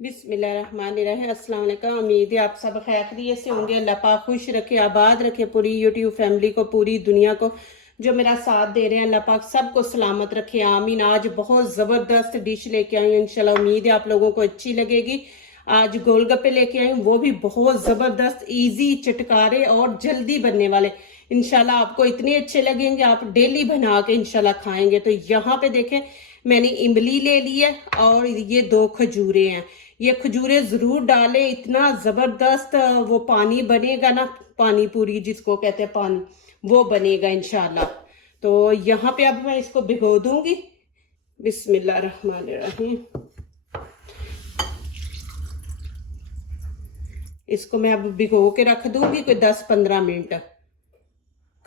बिस्मिल्लाहिर्रहमानिर्रहीम। अस्सलाम वालेकुम। उम्मीद है आप सब खैरियत से होंगे। अल्लाह पाक खुश रखे, आबाद रखे पूरी यूट्यूब फैमिली को, पूरी दुनिया को जो मेरा साथ दे रहे हैं। अल्लाह पाक सबको सलामत रखे, आमीन। आज बहुत ज़बरदस्त डिश लेके आई हूँ, इंशाल्लाह उम्मीद है आप लोगों को अच्छी लगेगी। आज गोलगप्पे लेके आई हूँ, वो भी बहुत ज़बरदस्त, इजी, चटकारे और जल्दी बनने वाले। इंशाल्लाह आपको इतने अच्छे लगेंगे, आप डेली बना के इंशाल्लाह खाएंगे। तो यहाँ पे देखें, मैंने इमली ले ली है और ये 2 खजूरें हैं। ये खजूरें ज़रूर डालें, इतना ज़बरदस्त वो पानी बनेगा ना, पानी पूरी जिसको कहते हैं पानी, वो बनेगा इंशाल्लाह। तो यहाँ पे अब मैं इसको भिगो दूंगी। बिस्मिल्लाहिर्रहमानिर्रहीम। इसको मैं अब भिगो के रख दूंगी कोई 10-15 मिनट।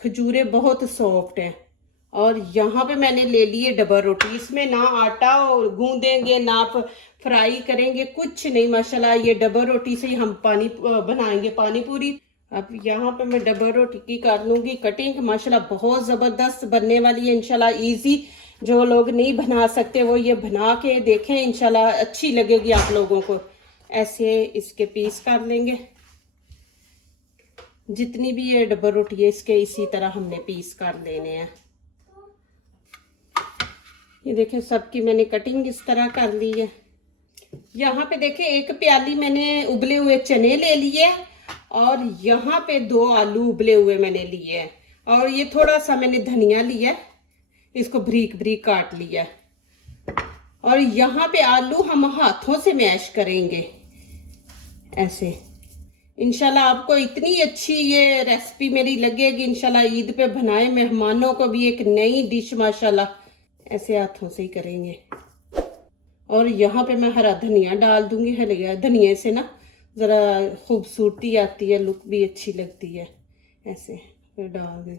खजूरें बहुत सॉफ्ट हैं। और यहाँ पे मैंने ले लिए डबल रोटी। इसमें ना आटा गूंदेंगे ना आप फ्राई करेंगे, कुछ नहीं। माशाल्लाह ये डबल रोटी से ही हम पानी बनाएंगे, पानी पूरी। अब यहाँ पे मैं डबल रोटी की कर लूंगी कटिंग। माशाल्लाह बहुत ज़बरदस्त बनने वाली है इंशाल्लाह। इजी, जो लोग नहीं बना सकते वो ये बना के देखें, इंशाल्लाह अच्छी लगेगी आप लोगों को। ऐसे इसके पीस कर लेंगे। जितनी भी ये डबल रोटी है इसके इसी तरह हमने पीस कर लेने हैं। ये देखिए सबकी मैंने कटिंग इस तरह कर ली है। यहाँ पे देखे 1 प्याली मैंने उबले हुए चने ले लिए और यहाँ पे 2 आलू उबले हुए मैंने लिए हैं। और ये थोड़ा सा मैंने धनिया लिया है, इसको बारीक बारीक काट लिया है। और यहाँ पे आलू हम हाथों से मैश करेंगे ऐसे। इंशाल्लाह आपको इतनी अच्छी ये रेसिपी मेरी लगेगी। इंशाल्लाह ईद पे बनाए, मेहमानों को भी एक नई डिश माशाल्लाह ऐसे हाथों से ही करेंगे। और यहाँ पे मैं हरा धनिया डाल दूंगी। हरे धनिया से ना ज़रा खूबसूरती आती है, लुक भी अच्छी लगती है। ऐसे फिर डाल दें।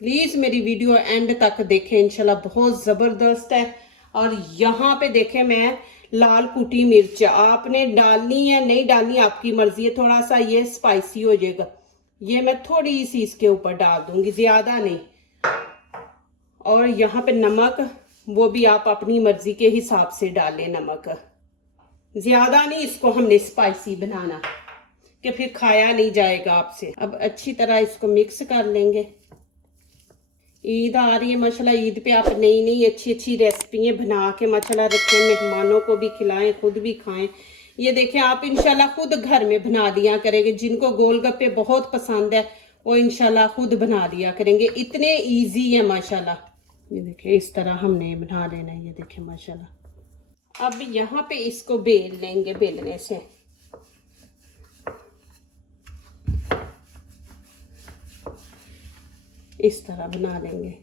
प्लीज़ मेरी वीडियो एंड तक देखें, इंशाल्लाह बहुत ज़बरदस्त है। और यहाँ पे देखें मैं लाल कुटी मिर्च आपने डालनी है, नहीं डालनी आपकी मर्जी है। थोड़ा सा ये स्पाइसी हो जाएगा, ये मैं थोड़ी सी इसके ऊपर डाल दूंगी, ज़्यादा नहीं। और यहाँ पे नमक, वो भी आप अपनी मर्जी के हिसाब से डालें नमक, ज्यादा नहीं। इसको हमने स्पाइसी बनाना कि फिर खाया नहीं जाएगा आपसे। अब अच्छी तरह इसको मिक्स कर लेंगे। ईद आ रही है माशाल्लाह, ईद पे आप नई नई अच्छी अच्छी रेसिपियाँ बना के माशाल्लाह रखें, मेहमानों को भी खिलाएं, खुद भी खाएं। ये देखें आप इंशाल्लाह खुद घर में बना दिया करेंगे। जिनको गोलगप्पे बहुत पसंद है वो इंशाल्लाह खुद बना दिया करेंगे, इतने ईजी है माशाल्लाह। ये देखिए इस तरह हमने बना लेना है। ये देखिए माशाल्लाह। अब यहाँ पे इसको बेल लेंगे बेलने से। इस तरह बना लेंगे।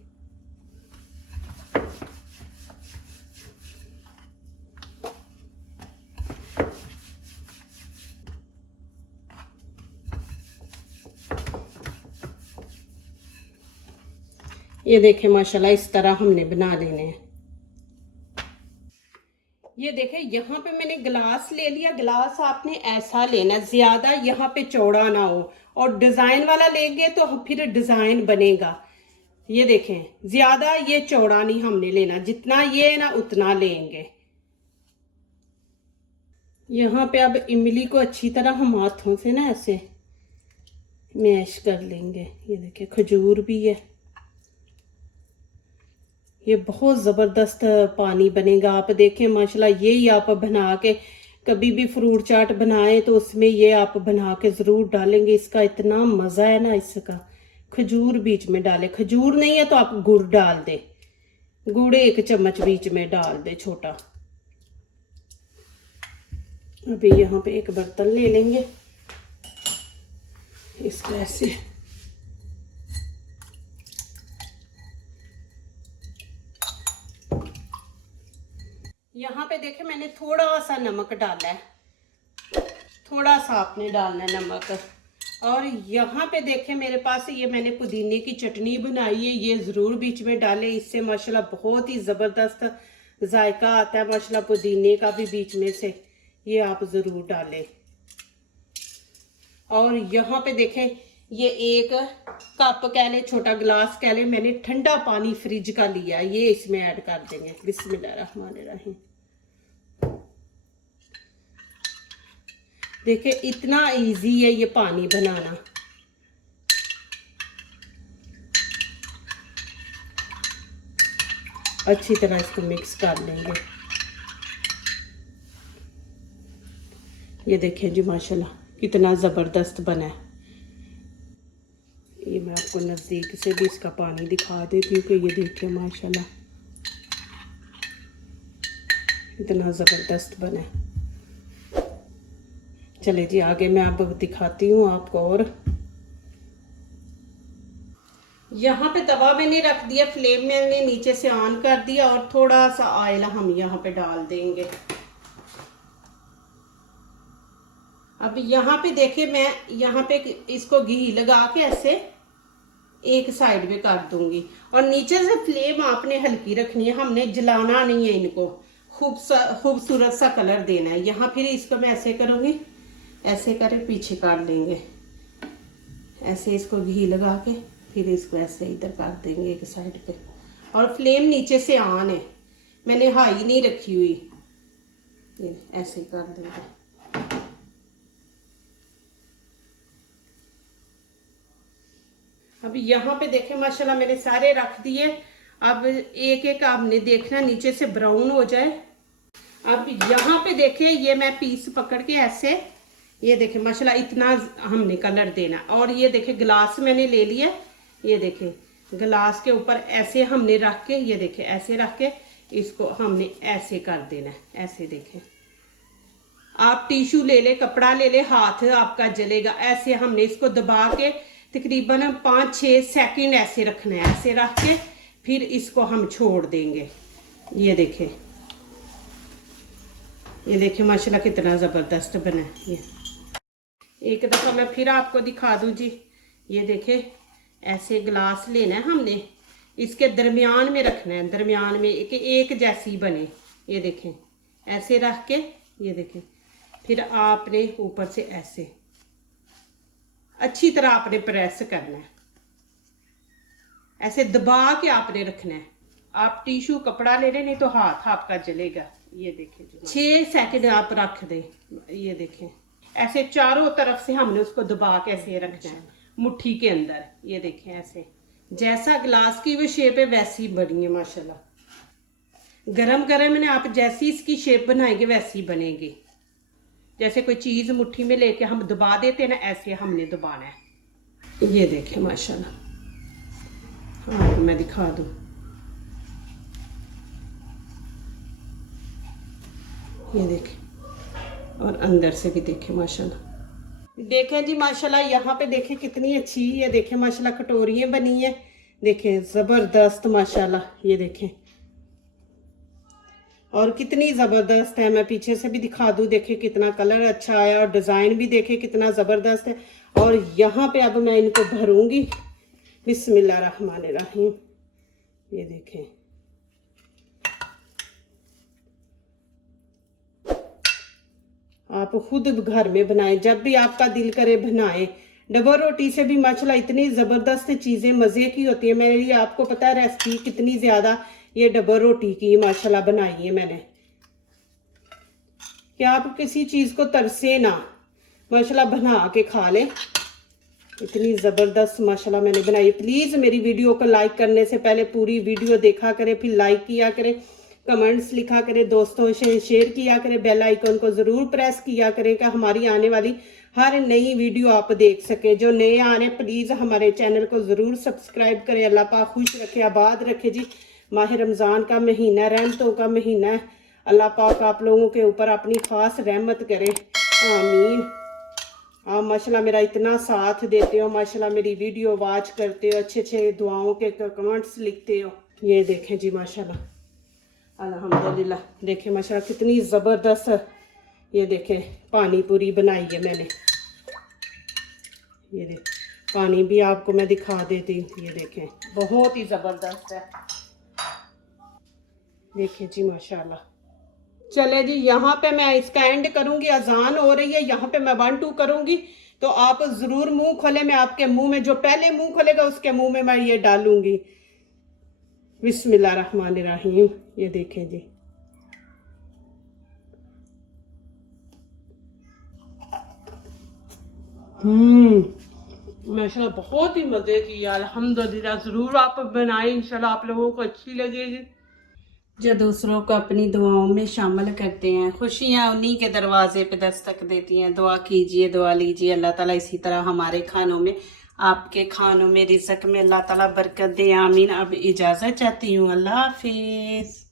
ये देखें माशाल्लाह इस तरह हमने बना लेने हैं। ये देखें यहाँ पे मैंने गिलास ले लिया। गिलास आपने ऐसा लेना, ज्यादा यहाँ पे चौड़ा ना हो। और डिजाइन वाला लेंगे तो फिर डिजाइन बनेगा। ये देखें ज्यादा ये चौड़ा नहीं हमने लेना, जितना ये है ना उतना लेंगे। यहाँ पे अब इमली को अच्छी तरह हम हाथों से ना ऐसे मैश कर लेंगे। ये देखिए खजूर भी है। ये बहुत ज़बरदस्त पानी बनेगा। आप देखें माशाल्लाह, यही आप बना के कभी भी फ्रूट चाट बनाएं तो उसमें ये आप बना के ज़रूर डालेंगे। इसका इतना मज़ा है ना इसका। खजूर बीच में डालें, खजूर नहीं है तो आप गुड़ डाल दें, गुड़ 1 चम्मच बीच में डाल दें छोटा। अभी यहाँ पे एक बर्तन ले लेंगे, इसको ऐसे यहाँ पे देखे मैंने थोड़ा सा नमक डाला है, थोड़ा सा आपने डालना है नमक। और यहाँ पे देखे मेरे पास ये मैंने पुदीने की चटनी बनाई है, ये ज़रूर बीच में डालें। इससे माशाल्लाह बहुत ही ज़बरदस्त जायका आता है माशाल्लाह, पुदीने का भी बीच में से ये आप ज़रूर डालें। और यहाँ पे देखें ये 1 कप कह लें, छोटा गिलास कह लें, मैंने ठंडा पानी फ्रिज का लिया, ये इसमें ऐड कर देंगे। बिस्मिल्लाहिर्रहमानिर्रहीम। देखिए इतना इजी है ये पानी बनाना। अच्छी तरह इसको मिक्स कर लेंगे। ये देखिए जी माशाल्लाह कितना ज़बरदस्त बना है। ये मैं आपको नज़दीक से भी इसका पानी दिखा देती हूँ कि ये देखिए माशाल्लाह इतना ज़बरदस्त बना है। चले जी आगे मैं अब दिखाती हूँ आपको। और यहाँ पे तवा मैंने रख दिया, फ्लेम मैंने नीचे से ऑन कर दिया और थोड़ा सा ऑयल हम यहाँ पे डाल देंगे। अब यहाँ पे देखिए मैं यहाँ पे इसको घी लगा के ऐसे एक साइड में कर दूंगी और नीचे से फ्लेम आपने हल्की रखनी है, हमने जलाना नहीं है इनको, खूबसूरत सा कलर देना है। यहाँ फिर इसको मैं ऐसे करूँगी, ऐसे करके पीछे काट लेंगे, ऐसे इसको घी लगा के फिर इसको ऐसे इधर कर देंगे एक साइड पे। और फ्लेम नीचे से ऑन है, मैंने हाई नहीं रखी हुई, ऐसे कर देंगे। अब यहाँ पे देखें माशाल्लाह मैंने सारे रख दिए। अब एक एक आपने देखना नीचे से ब्राउन हो जाए। अब यहाँ पे देखें ये मैं पीस पकड़ के ऐसे, ये देखें माशाल्लाह इतना हमने कलर देना। और ये देखें गिलास मैंने ले लिया, ये देखें गिलास के ऊपर ऐसे हमने रख के, ये देखें ऐसे रख के इसको हमने ऐसे कर देना है। ऐसे देखें, आप टिश्यू ले ले, कपड़ा ले ले, हाथ आपका जलेगा। ऐसे हमने इसको दबा के तकरीबन 5-6 सेकंड ऐसे रखना है। ऐसे रख के फिर इसको हम छोड़ देंगे। ये देखें, ये देखें माशाल्लाह कितना ज़बरदस्त बना है। ये एक दफ़ा मैं फिर आपको दिखा दूँ जी। ये देखें ऐसे गिलास लेना है हमने, इसके दरमियान में रखना है, दरमियान में एक जैसी बने। ये देखें ऐसे रख के, ये देखें फिर आपने ऊपर से ऐसे अच्छी तरह आपने प्रेस करना है, ऐसे दबा के आपने रखना है। आप टिश्यू कपड़ा ले लें, नहीं तो हाथ आपका जलेगा। ये देखें 6 सेकंड आप रख दें। ये देखें ऐसे चारों तरफ से हमने उसको दबा के ऐसे रखना है मुट्ठी के अंदर। ये देखें ऐसे जैसा गिलास की वो शेप है वैसी बनी है माशाल्लाह। गरम गरम में आप जैसी इसकी शेप बनाएंगे वैसी बनेगी। जैसे कोई चीज़ मुट्ठी में लेके हम दबा देते हैं ना, ऐसे हमने दबाना है। ये देखें माशाल्लाह, हाँ मैं दिखा दूँ। ये देखें और अंदर से भी देखें माशाल्लाह। देखें जी माशाल्लाह यहाँ पे देखें कितनी अच्छी, ये देखें माशाल्लाह कटोरियाँ बनी है। देखें ज़बरदस्त माशाल्लाह, ये देखें और कितनी ज़बरदस्त है। मैं पीछे से भी दिखा दूँ, देखिए कितना कलर अच्छा आया और डिज़ाइन भी देखे कितना ज़बरदस्त है। और यहाँ पे अब मैं इनको भरूंगी। बिस्मिल्लाहिर्रहमानिर्रहीम। ये देखें आप खुद घर में बनाएं, जब भी आपका दिल करे बनाएं। डबल रोटी से भी माशाल्लाह इतनी ज़बरदस्त चीज़ें मज़े की होती है। मेरी आपको पता है रेसिपी कितनी ज़्यादा ये डबल रोटी की माशाल्लाह बनाई है मैंने, कि आप किसी चीज़ को तरसे ना, माशाल्लाह बना के खा लें। इतनी ज़बरदस्त माशाल्लाह मैंने बनाई। प्लीज़ मेरी वीडियो को लाइक करने से पहले पूरी वीडियो देखा करें, फिर लाइक किया करें, कमेंट्स लिखा करें, दोस्तों से शेयर किया करें, बेल आइकन को ज़रूर प्रेस किया करें कि हमारी आने वाली हर नई वीडियो आप देख सकें। जो नए आ रहे हैं प्लीज़ हमारे चैनल को ज़रूर सब्सक्राइब करें। अल्लाह पाक खुश रखे, आबाद रखे जी। माह रमज़ान का महीना, रहमतों का महीना है। अल्लाह पाक आप लोगों के ऊपर अपनी ख़ास रहमत करे, आमीन। आप माशाल्लाह मेरा इतना साथ देते हो, माशाल्लाह मेरी वीडियो वॉच करते हो, अच्छे अच्छे दुआओं के कमेंट्स लिखते हो। ये देखें जी माशाल्लाह अल्हम्दुलिल्लाह, देखें माशाल्लाह कितनी ज़बरदस्त, ये देखें पानी पूरी बनाई है मैंने। ये देख पानी भी आपको मैं दिखा देती हूँ। ये देखें बहुत ही ज़बरदस्त है, देखें जी माशाल्लाह। चले जी यहाँ पे मैं इसका एंड करूँगी, अजान हो रही है। यहाँ पे मैं 1-2 करूँगी तो आप ज़रूर मुंह खोले। मैं आपके मुंह में, जो पहले मुंह खोलेगा उसके मुंह में मैं ये डालूंगी। बिस्मिल्लाहिर्रहमानिर्रहीम। ये देखें जी माशाल्लाह बहुत ही मज़े की यार, अल्हम्दुलिल्लाह। ज़रूर आप बनाएं, इंशाल्लाह आप लोगों को अच्छी लगेगी। जो दूसरों को अपनी दुआओं में शामिल करते हैं, खुशियाँ उन्हीं के दरवाजे पे दस्तक देती हैं। दुआ कीजिए, दुआ लीजिए, अल्लाह ताला इसी तरह हमारे खानों में, आपके खानों में, रिज़्क में अल्लाह ताला बरकत दे, आमीन। अब इजाज़त चाहती हूँ, अल्लाह हाफिज़।